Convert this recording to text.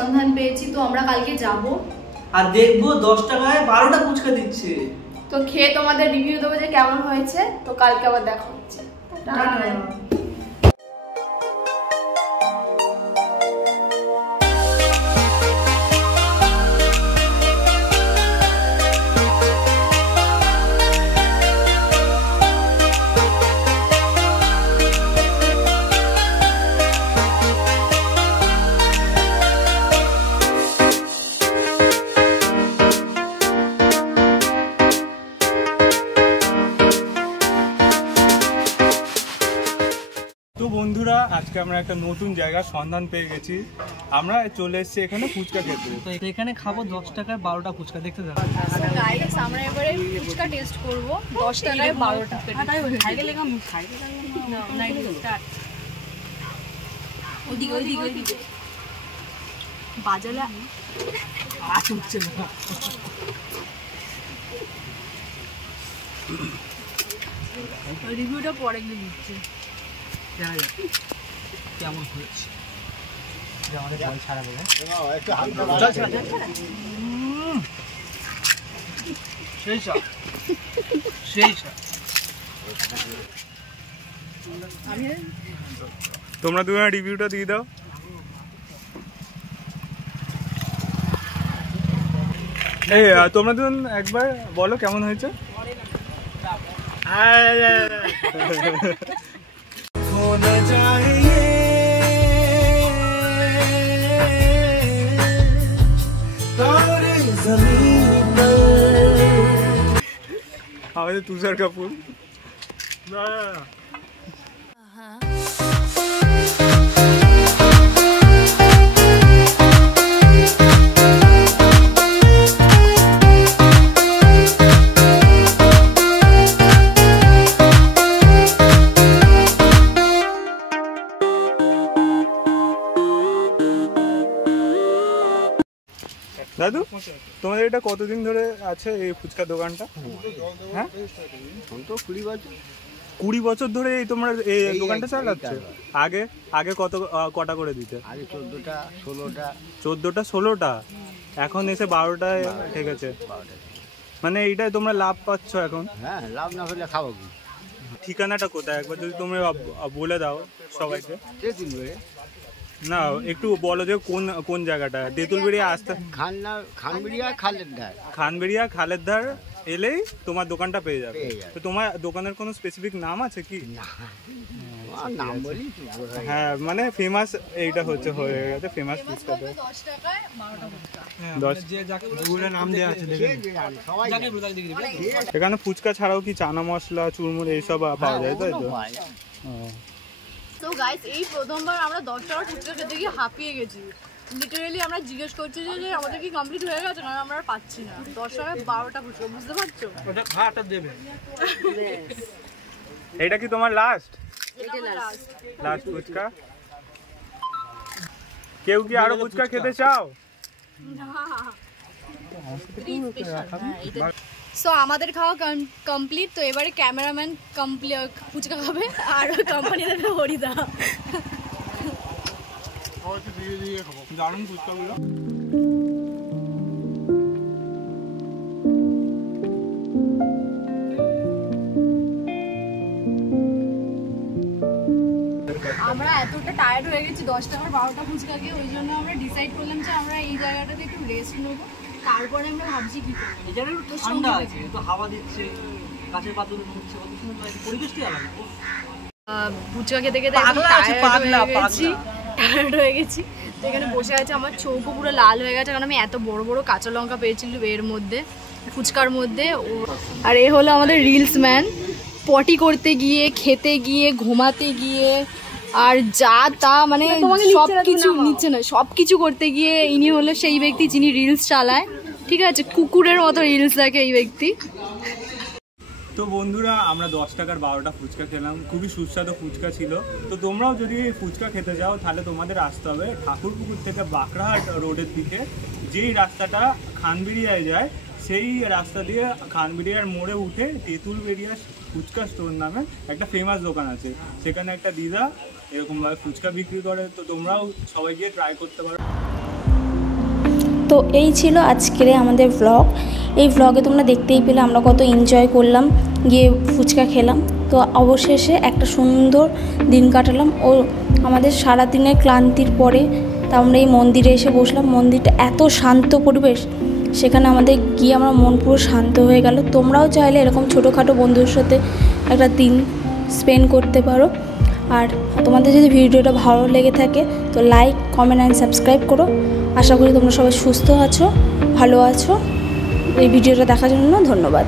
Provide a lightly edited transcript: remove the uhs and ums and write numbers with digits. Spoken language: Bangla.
সন্ধান পেয়েছি, তো আমরা কালকে যাব আর দেখবো 10 টাকায় 12টা ফুচকা দিচ্ছে। তো খেয়ে তোমাদের রিভিউ দেবো যে কেমন হয়েছে। তো কালকে আবার দেখা হচ্ছে। বন্ধুরা, আজকে আমরা একটা নতুন জায়গার সন্ধান পেয়ে গেছি। আমরা চলে এসেছি এখানে ফুচকা খেতে। তো এখানে খাবো 10 টাকায় 12টা ফুচকা, দেখতে যাবো। গাইস, আমরা এবারে ফুচকা টেস্ট করব 10 টাকায় 12টা। ওদিকে বাজালা উঠছে না। রিভিউটা পরে গিয়ে দিচ্ছে কেমন হয়েছে। আমাদের জল ছাড়া বলে তোমরা দুজনে রিভিউটা দিয়ে দাও। এই তোমরা দুজন একবার বলো কেমন হয়েছে। আমাদের তুষার কাপুর। দাদু, তোমাদের এটা কতদিন ধরে আছে এই ফুচকা দোকানটা? হ্যাঁ, 20 বছর ধরে এই তোমরা এই দোকানটা চালাচ্ছ। আগে আগে কটা করে দিতে? আগে 14টা 16টা। 14টা 16টা, এখন এসে 12টায় ঠেকেছে। মানে এইটাই তোমরা লাভ পাচ্ছ এখন? হ্যাঁ, লাভ না হলে খাবো কি। ঠিকানাটা কোথায় একবার যদি তোমরা বলে দাও সবাইকে। না, একটু বলো যে কোন কোন জায়গাটা। তেঁতুলবেড়িয়া আসতে খানবেড়িয়া খালের ধার এলেই তোমার দোকানটা পেয়ে যাবে। তো তোমার দোকানের কোনো স্পেসিফিক নাম আছে কি? নাম বলি। হ্যাঁ, মানে ফেমাস এইটা হচ্ছে, হয়ে গেছে ফেমাস ফুচকা। 10 টাকায় 12টা ফুচকা। 10 নাম দেওয়া আছে এখানে। ফুচকা ছাড়াও কি চানা মশলা, চুরমুড়ি এইসব পাওয়া যায়, তাই তো? তো গাইস, এই প্রথমবার আমরা 10 টাকার ফুচকা খেতে গিয়ে হাঁপিয়ে গেছি। লিটারালি আমরা জিজ্ঞেস করছি যে আমাদের কি কমপ্লিট হয়ে গেছে না, আমরা পাচ্ছি না। 10 টাকায় 12টা ফুচকা, বুঝতে পারছো? ওটা খাটা দেবে। এটা কি তোমার লাস্ট ফুচকা? কেউ কি আরো ফুচকা খেতে চাও? সো আমাদের খাওয়া কমপ্লিট। তো এবারে ক্যামেরাম্যান ফুচকা খাবে আর কোম্পানি দেবে হরিদা। দারুণ ফুচকাগুলো। আমরা এতটা টায়ার্ড হয়ে গেছি 10 টাকার 12টা ফুচকা খেয়ে, ওই জন্য আমরা ডিসাইড করলাম যে আমরা এই জায়গাটাতে একটু রেস্ট নেবো। তারপরে আমরা ভাবছি কি করবো। এই জায়গাটা একটু ঠান্ডা আছে, তো হাওয়া দিচ্ছে, গাছের পাতা নড়ছে, কত সুন্দর লাগে, পরিবেশটাই আলাদা। ফুচকা খেতে খেতে টায়ার্ড হয়ে গেছি। তো এখানে বসে আছে, আমার চোখও পুরো লাল হয়ে গেছে, কারণ আমি এত বড় বড় কাঁচা লঙ্কা পেয়েছিল এর মধ্যে, ফুচকার মধ্যে। আর এ হলো আমাদের রিলস ম্যান। পটি করতে গিয়ে, খেতে গিয়ে, ঘুমাতে গিয়ে, আর যা তা মানে সবকিছু নিচ্ছে না, সবকিছু করতে গিয়ে ইনি হলো সেই ব্যক্তি যিনি রিলস চালায়। ঠিক আছে, কুকুরের মতো রিলস দেখে এই ব্যক্তি। তো বন্ধুরা, আমরা 10 টাকার 12টা ফুচকা খেলাম, খুবই সুস্বাদু ফুচকা ছিল। তো তোমরাও যদি ফুচকা খেতে যাও তাহলে তোমাদের আসতে হবে ঠাকুরপুকুর থেকে বাঁকড়াহাট রোডের দিকে। যেই রাস্তাটা খানবেড়িয়ায় যায়, সেই রাস্তা দিয়ে খানবেড়িয়ার মোড়ে উঠে তেঁতুলবেড়িয়া ফুচকা স্টোর নামে একটা ফেমাস দোকান আছে। সেখানে একটা দিদা এরকমভাবে ফুচকা বিক্রি করে। তো তোমরাও সবাই গিয়ে ট্রাই করতে পারো। তো এই ছিল আজকের আমাদের ব্লগ। এই ব্লগে তোমরা দেখতেই পেলে আমরা কত এনজয় করলাম, গিয়ে ফুচকা খেলাম। তো অবশেষে একটা সুন্দর দিন কাটালাম ও আমাদের সারাদিনের ক্লান্তির পরে তা আমরা এই মন্দিরে এসে বসলাম। মন্দিরটা এত শান্ত পরিবেশ, সেখানে আমাদের গিয়ে আমার মন পুরো শান্ত হয়ে গেল। তোমরাও চাইলে এরকম ছোটোখাটো বন্ধুর সাথে একটা দিন স্পেন্ড করতে পারো। আর তোমাদের যদি ভিডিওটা ভালো লেগে থাকে তো লাইক, কমেন্ট অ্যান্ড সাবস্ক্রাইব করো। আশা করি তোমরা সবাই সুস্থ আছো, ভালো আছো। এই ভিডিওটা দেখার জন্য ধন্যবাদ।